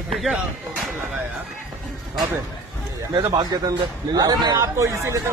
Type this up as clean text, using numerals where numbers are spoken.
ठीक है लगाया कहाँ पे मैं तो भाग गया था अंदर अरे मैं आपको इसीलिए तो